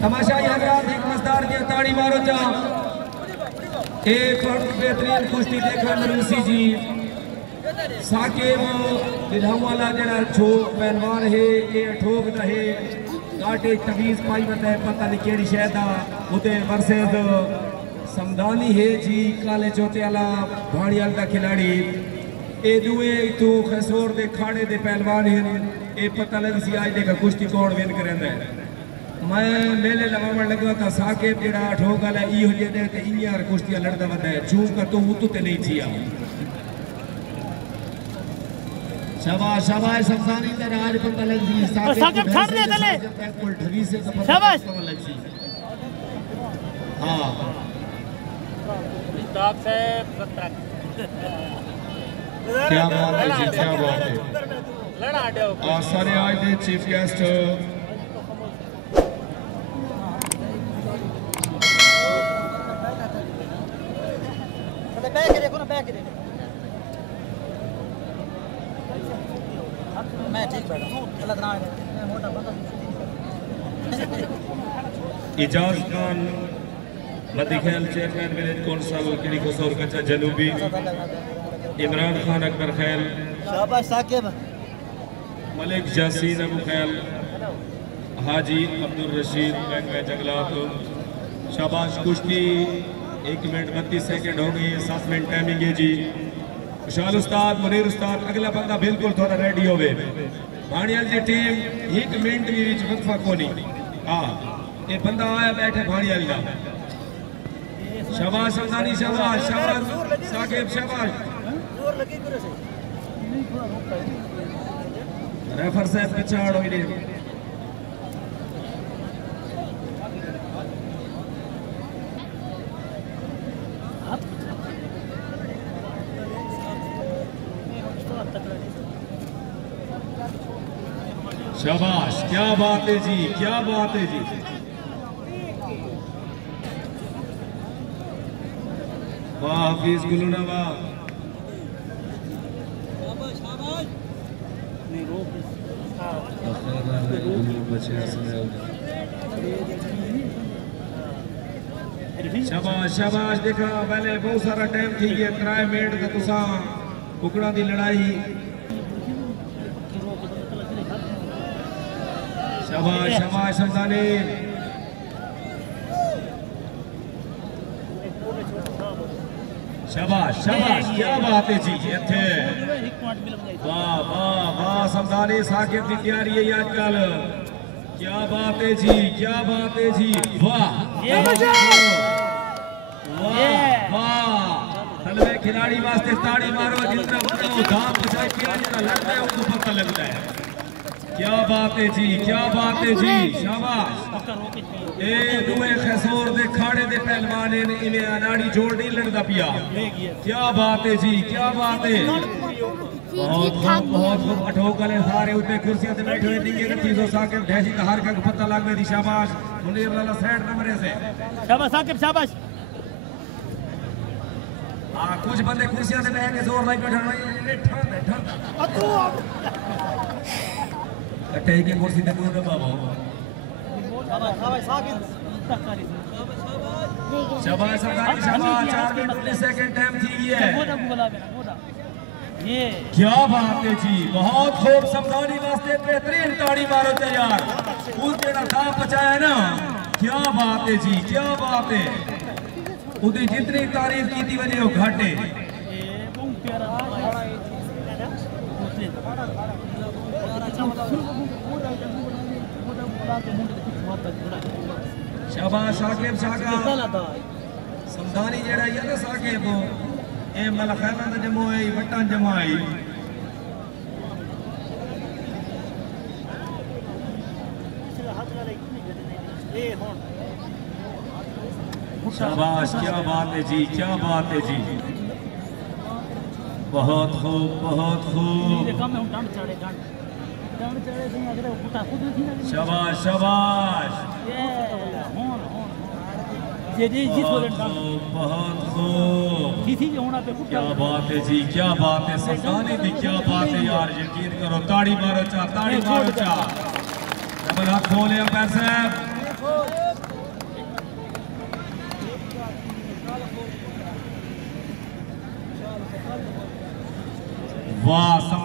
तमाशा हजरात एक मजदार की ताड़ी मारो चा एक बेहतरीन कुश्ती देखो मरूसी जी साकिब दिलहवाला जरा छो पहलवान है ये ठोक रहे काटे तवीज पाई बता पता नहीं केड़ी शय दा उते वर्सेस समदानी है जी काले चौथे वाला भाड़ियाल का खिलाड़ी ए दुए तो खसोर दे खाड़े दे पहलवान हैं ए पता लग सी आज देखा कुश्ती कौन विन करेंदा है मैं मेले लगावण लगा था साकिब जेड़ा ठोक वाला ई हो जे ते इयार कुश्ती लड़दा वदा है चूक का तो उतु ते नहीं थिया शाबाश शाबाश समदानी ते राज पता लग सी साकिब छाड़ दे तले कुल ढवी से शाबाश लग सी हां डॉग से क्या बात है जी क्या बात है लड़ा हटो और सारे आज दे चीफ गेस्ट बैक देखो ना बैक देखो मैं ठीक बैठा गलत ना मैं मोटा बंदा Ijaz Khan Madikhel chairman village council किड़ी खसोर कच्चा जनूबी इमरान खान अकबर खैल शाबाश साकिब मलिक यासीन अबू खैल हाजी अब्दुल रशीद बैंक जंगलात शाबाश कुश्ती 1 मिनट 32 सेकंड हो गई 7 मिनट टाइमिंग है जी खुशहाल उस्ताद मुनीर उस्ताद अगला बंदा बिल्कुल थोड़ा रेडी होवे भाणियाल जी टीम 1 मिनट भी विच वक्फा कोनी हां ये बंदा आया बैठे भाणियाल दा शाबाश समदानी शाबाश शाबाश साकिब शाबाश जोर लगी पूरे से रेफर साहब पिछाड़ो इने शाबाश क्या बात है जी क्या बात है जी वाह हाफिज गुलूना वाह शाबाश शाबाश देखा पहले बहुत सारा टाइम थी गया 3 मिनट का तुसा कुकड़ा दी लड़ाई शाबाश शाबाश समदानी शाबाश शाबाश क्या बात है जी इत्थे वाह वाह वाह समदानी साकिब की तैयारी है आजकल क्या बात है जी क्या बात है जी वाह वाह वाह तलवे खिलाड़ी वास्ते ताड़ी मारो जितना वो दाम बचाए किया जितना लड़ता है उसको पता लगता है क्या बात है जी क्या बात है जी शाबाश ए दुए खसोर दे खाड़े दे पहलवान ने इन्हें अनाड़ी जोड़ नहीं लड़दा पिया क्या बात है जी क्या बात है बहुत अठोक वाले सारे उतने कुर्सियों पे बैठे हुए दिखे रखी सो साकिब ढैसी का हर का पता लग गई शाबाश मुनीर वाला साइड नंबर से शाबाश साकिब शाबाश हां कुछ बंदे कुर्सियों पे बैठ के जोर लाई बैठे हुए ठंड ठंड कटे की कुर्सी पे दूर बाबा शाबाश साकिब शाबाश शाबाश 4 मिनट 19 सेकंड टाइम थी है ये क्या बात है जी बहुत खूब समदानी वास्ते बेहतरीन ताड़ी मारो तैयार उस जेड़ा दाव बचाया ना क्या बात है जी क्या बात है उदी जितनी तारीफ की थी वजह वो घाटे शाबाश साकिब साका समदानी जेड़ा है ना साकिब ए मलखाना दा जमोई वटन जमाई शाबाश क्या बात है जी क्या बात है जी बहुत खूब बहुत खूब शाबाश शाबाश बहुत खूब क्या बात है जी क्या बात है समदानी दी क्या बात है यार यकीन करो ताड़ी मारो चा डबल हाथ खोले अंपायर साहब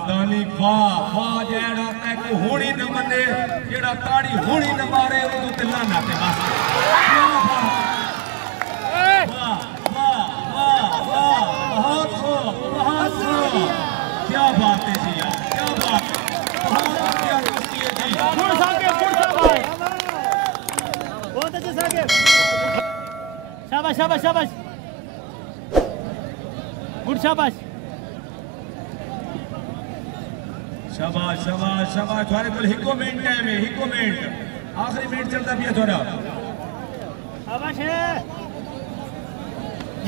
दानी वाह वाह जेड़ा तैक होनी न मने जेड़ा ताड़ी होनी न मारे वो तिल्ला ना ते बस वाह वाह वाह वाह बहुत क्या बात है जी यार क्या बात है बहुत बढ़िया कुश्ती है जी गुड साकिब भाई बहुत अच्छे साकिब शाबाश शाबाश शाबाश गुड शाबाश शाबाश शाबाश शाबाश थोड़े को हिको मिनट टाइम है हिको मिनट आखिरी मिनट चलता पिया थोड़ा शाबाश है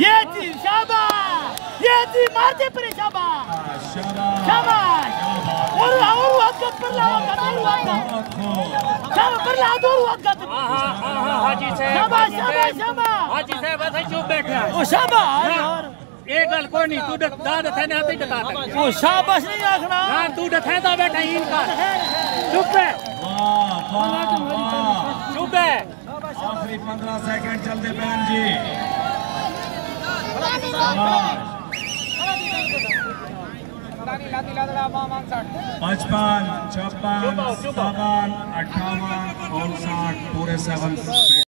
ये थी शाबाश ये थी मारते पर शाबाश शाबाश शाबाश और वक्त पर लाओ शाबाश पर ला दो वक्त हाजी साहब शाबाश शाबाश शाबाश हाजी साहब ऐसे चुप बैठे ओ शाबाश यार एक गल कोई नहीं तू दाद थे ना ते डका तक ओ शाबाश नहीं आखना हां तू डथे दा बैठा इनका चुप है वाह वाह वाह चुप है आखिरी 15 सेकंड चलते बहन जी 55 56 57 58 59 पूरे 7